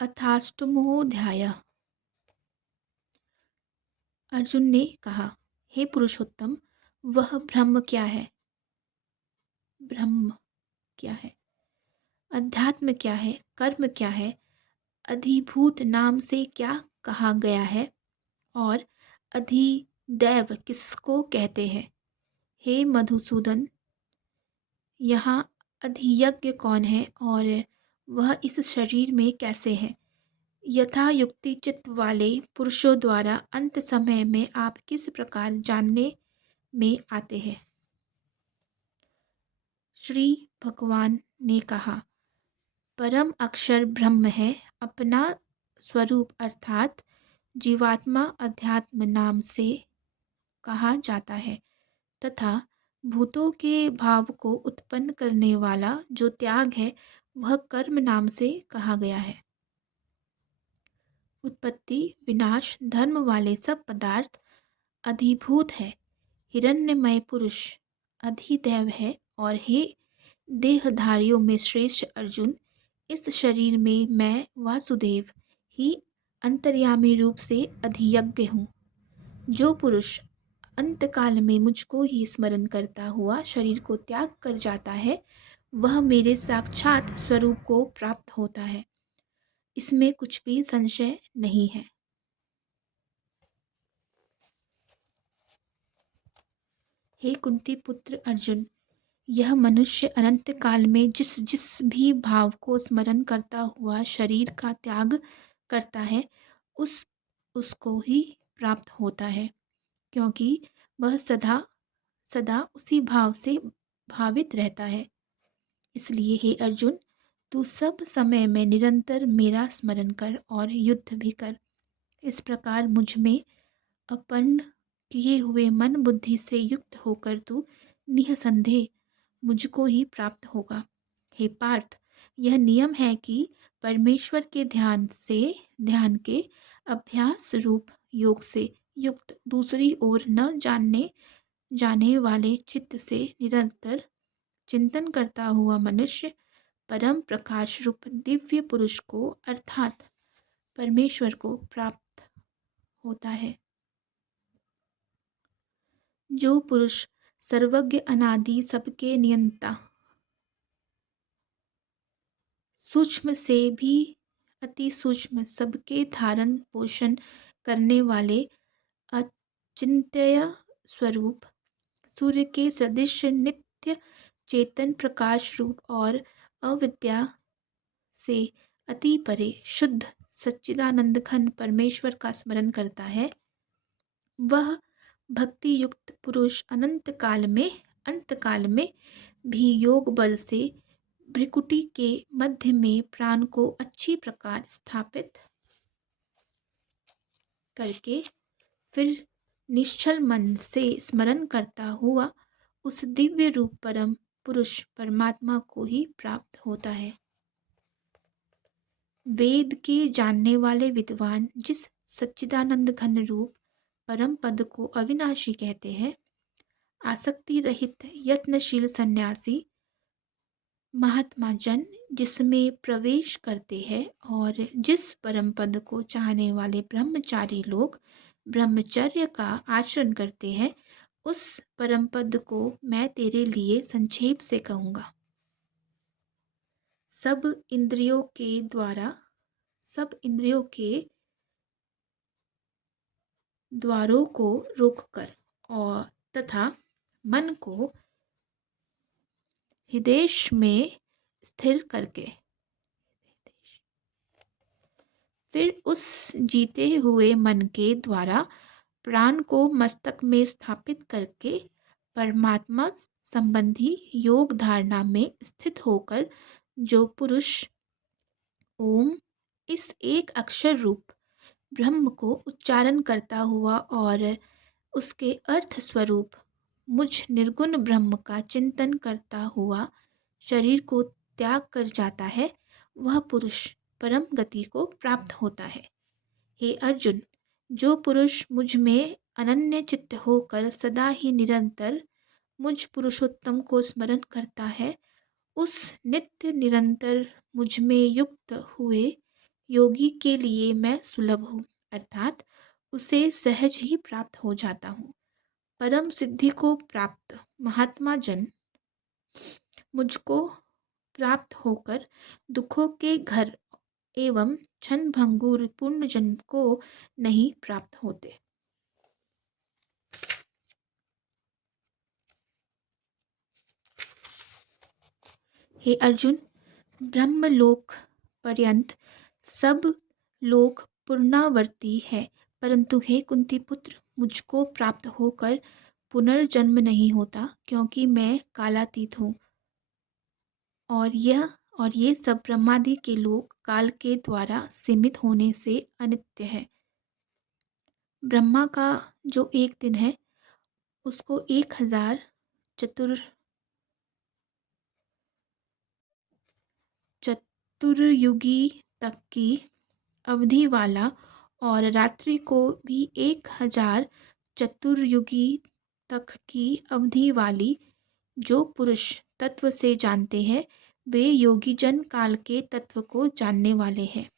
अथाष्टमोऽध्यायः। अर्जुन ने कहा, हे पुरुषोत्तम, वह ब्रह्म क्या है? ब्रह्म क्या है? अध्यात्म क्या है? कर्म क्या है? अधिभूत नाम से क्या कहा गया है? और अधिदैव किसको कहते हैं? हे मधुसूदन, यहाँ अधियज्ञ कौन है और वह इस शरीर में कैसे है? यथा युक्ति चित्त वाले पुरुषों द्वारा अंत समय में आप किस प्रकार जानने में आते हैं? श्री भगवान ने कहा, परम अक्षर ब्रह्म है। अपना स्वरूप अर्थात जीवात्मा अध्यात्म नाम से कहा जाता है तथा भूतों के भाव को उत्पन्न करने वाला जो त्याग है वह कर्म नाम से कहा गया है। उत्पत्ति विनाश धर्म वाले सब पदार्थ अधिभूत है। हिरण्यमय पुरुष अधिदैव है। और हे देहधारियों में श्रेष्ठ अर्जुन, इस शरीर में मैं वासुदेव ही अंतर्यामी रूप से अधियज्ञ हूँ। जो पुरुष अंतकाल में मुझको ही स्मरण करता हुआ शरीर को त्याग कर जाता है वह मेरे साक्षात स्वरूप को प्राप्त होता है। इसमें कुछ भी संशय नहीं है। हे कुंती पुत्र अर्जुन, यह मनुष्य अनंत काल में जिस जिस भी भाव को स्मरण करता हुआ शरीर का त्याग करता है उस उसको ही प्राप्त होता है, क्योंकि वह सदा सदा उसी भाव से भावित रहता है। इसलिए हे अर्जुन, तू सब समय में निरंतर मेरा स्मरण कर और युद्ध भी कर। इस प्रकार मुझ में अपर्ण किए हुए मन बुद्धि से युक्त होकर तू निःसंदेह मुझको ही प्राप्त होगा। हे पार्थ, यह नियम है कि परमेश्वर के ध्यान के अभ्यास रूप योग से युक्त दूसरी ओर न जाने वाले चित्त से निरंतर चिंतन करता हुआ मनुष्य परम प्रकाश रूप दिव्य पुरुष को अर्थात परमेश्वर को प्राप्त होता है। जो पुरुष सर्वज्ञ अनादि सबके नियंता, सूक्ष्म से भी अति सूक्ष्म सबके धारण पोषण करने वाले अचिंत्य स्वरूप सूर्य के सदृश नित्य चेतन प्रकाश रूप और अविद्या से अति परे शुद्ध सच्चिदानंद घन परमेश्वर का स्मरण करता है, वह भक्ति युक्त पुरुष अंत काल में भी योग बल से भ्रिकुटी के मध्य में प्राण को अच्छी प्रकार स्थापित करके फिर निश्चल मन से स्मरण करता हुआ उस दिव्य रूप परम पुरुष परमात्मा को ही प्राप्त होता है। वेद के जानने वाले विद्वान जिस सच्चिदानंद घन रूप परम पद को अविनाशी कहते हैं, आसक्ति रहित यत्नशील सन्यासी महात्मा जन जिसमें प्रवेश करते हैं और जिस परम पद को चाहने वाले ब्रह्मचारी लोग ब्रह्मचर्य का आचरण करते हैं, उस परम पद को मैं तेरे लिए संक्षेप से कहूँगा। सब इंद्रियों के द्वारों को रोककर और तथा मन को हृदय में स्थिर करके फिर उस जीते हुए मन के द्वारा प्राण को मस्तक में स्थापित करके परमात्मा संबंधी योग धारणा में स्थित होकर जो पुरुष ओम इस एक अक्षर रूप ब्रह्म को उच्चारण करता हुआ और उसके अर्थ स्वरूप मुझ निर्गुण ब्रह्म का चिंतन करता हुआ शरीर को त्याग कर जाता है, वह पुरुष परम गति को प्राप्त होता है। हे अर्जुन, जो पुरुष मुझ में अनन्य चित्त होकर सदा ही निरंतर मुझ पुरुषोत्तम को स्मरण करता है, उस नित्य निरंतर मुझ में युक्त हुए योगी के लिए मैं सुलभ हूँ, अर्थात उसे सहज ही प्राप्त हो जाता हूँ। परम सिद्धि को प्राप्त महात्मा जन मुझको प्राप्त होकर दुखों के घर एवं क्षण भंगुर पूर्ण जन्म को नहीं प्राप्त होते। हे अर्जुन, ब्रह्मलोक पर्यंत सब लोक पुनरावर्ती है, परंतु हे कुंती पुत्र, मुझको प्राप्त होकर पुनर्जन्म नहीं होता, क्योंकि मैं कालातीत हूँ। और यह और ये सब ब्रह्मादि के लोग काल के द्वारा सीमित होने से अनित्य है। ब्रह्मा का जो एक दिन है, उसको 1000 चतुर चतुर्युगी तक की अवधि वाला और रात्रि को भी 1000 चतुर्युगी तक की अवधि वाली जो पुरुष तत्व से जानते हैं, वे योगीजन काल के तत्व को जानने वाले हैं।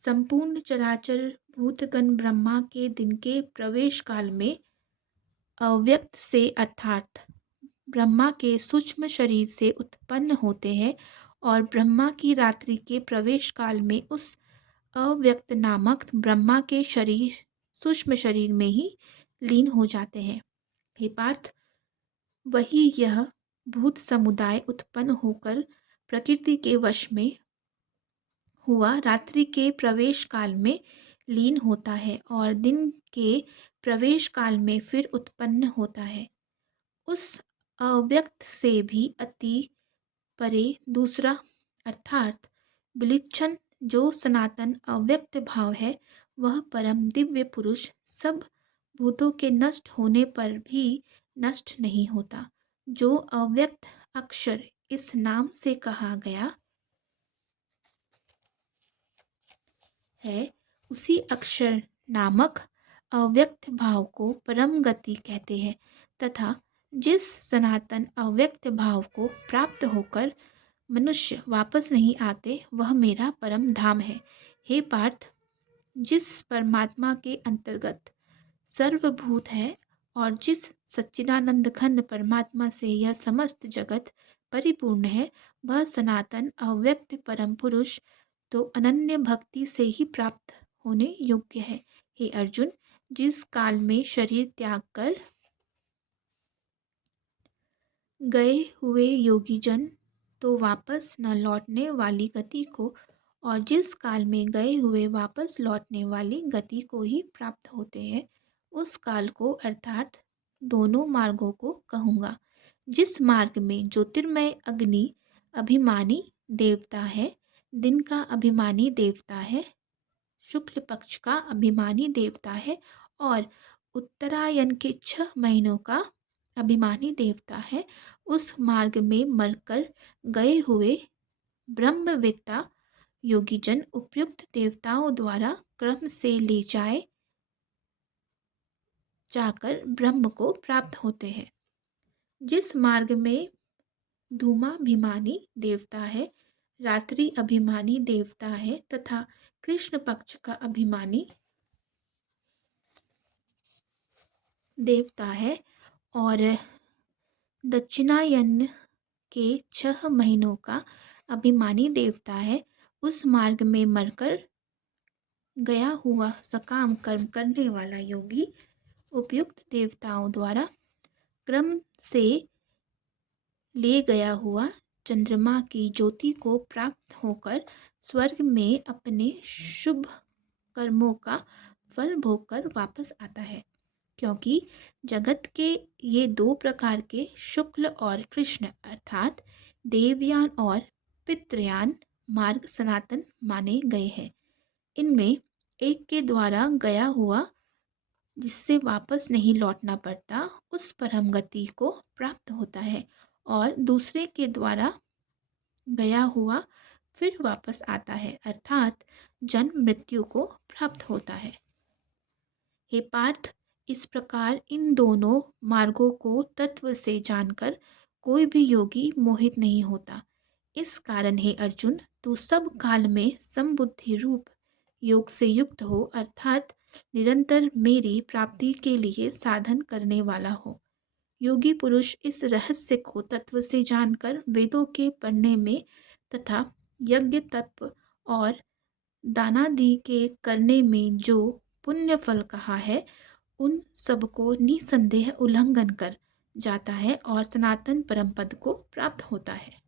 संपूर्ण चराचर भूतगण ब्रह्मा के दिन के प्रवेश काल में अव्यक्त से अर्थात ब्रह्मा के सूक्ष्म शरीर से उत्पन्न होते हैं और ब्रह्मा की रात्रि के प्रवेश काल में उस अव्यक्त नामक ब्रह्मा के शरीर सूक्ष्म शरीर में ही लीन हो जाते हैं। हे पार्थ, वही यह भूत समुदाय उत्पन्न होकर प्रकृति के वश में हुआ रात्रि के प्रवेश काल में लीन होता है और दिन के प्रवेश काल में फिर उत्पन्न होता है। उस अव्यक्त से भी अति परे दूसरा अर्थात विलक्षण जो सनातन अव्यक्त भाव है, वह परम दिव्य पुरुष सब भूतों के नष्ट होने पर भी नष्ट नहीं होता। जो अव्यक्त अक्षर इस नाम से कहा गया है, उसी अक्षर नामक अव्यक्त भाव को परम गति कहते हैं तथा जिस सनातन अव्यक्त भाव को प्राप्त होकर मनुष्य वापस नहीं आते, वह मेरा परम धाम है। हे पार्थ, जिस परमात्मा के अंतर्गत सर्वभूत है और जिस सच्चिदानंद घन परमात्मा से यह समस्त जगत परिपूर्ण है, वह सनातन अव्यक्त परम पुरुष तो अनन्य भक्ति से ही प्राप्त होने योग्य है। हे अर्जुन, जिस काल में शरीर त्याग कर गए हुए योगीजन तो वापस न लौटने वाली गति को और जिस काल में गए हुए वापस लौटने वाली गति को ही प्राप्त होते हैं, उस काल को अर्थात दोनों मार्गों को कहूँगा। जिस मार्ग में ज्योतिर्मय अग्नि अभिमानी देवता है, दिन का अभिमानी देवता है, शुक्ल पक्ष का अभिमानी देवता है और उत्तरायण के 6 महीनों का अभिमानी देवता है, उस मार्ग में मरकर गए हुए ब्रह्मवेत्ता योगीजन उपयुक्त देवताओं द्वारा क्रम से ले जाकर ब्रह्म को प्राप्त होते हैं। जिस मार्ग में धूमाभिमानी देवता है, रात्रि अभिमानी देवता है तथा कृष्ण पक्ष का अभिमानी देवता है और दक्षिणायन के 6 महीनों का अभिमानी देवता है, उस मार्ग में मरकर गया हुआ सकाम कर्म करने वाला योगी उपयुक्त देवताओं द्वारा क्रम से ले गया हुआ चंद्रमा की ज्योति को प्राप्त होकर स्वर्ग में अपने शुभ कर्मों का फल भोगकर वापस आता है। क्योंकि जगत के ये 2 प्रकार के शुक्ल और कृष्ण अर्थात देवयान और पितृयान मार्ग सनातन माने गए हैं। इनमें एक के द्वारा गया हुआ जिससे वापस नहीं लौटना पड़ता, उस परम गति को प्राप्त होता है और दूसरे के द्वारा गया हुआ फिर वापस आता है, अर्थात जन्म मृत्यु को प्राप्त होता है। हे पार्थ, इस प्रकार इन दोनों मार्गों को तत्व से जानकर कोई भी योगी मोहित नहीं होता। इस कारण हे अर्जुन, तू सब काल में समबुद्धि रूप योग से युक्त हो, अर्थात निरंतर मेरी प्राप्ति के लिए साधन करने वाला हो। योगी पुरुष इस रहस्य को तत्व से जानकर वेदों के पढ़ने में तथा यज्ञ तत्व और दानादि के करने में जो पुण्य फल कहा है, उन सबको निसंदेह उल्लंघन कर जाता है और सनातन परम पद को प्राप्त होता है।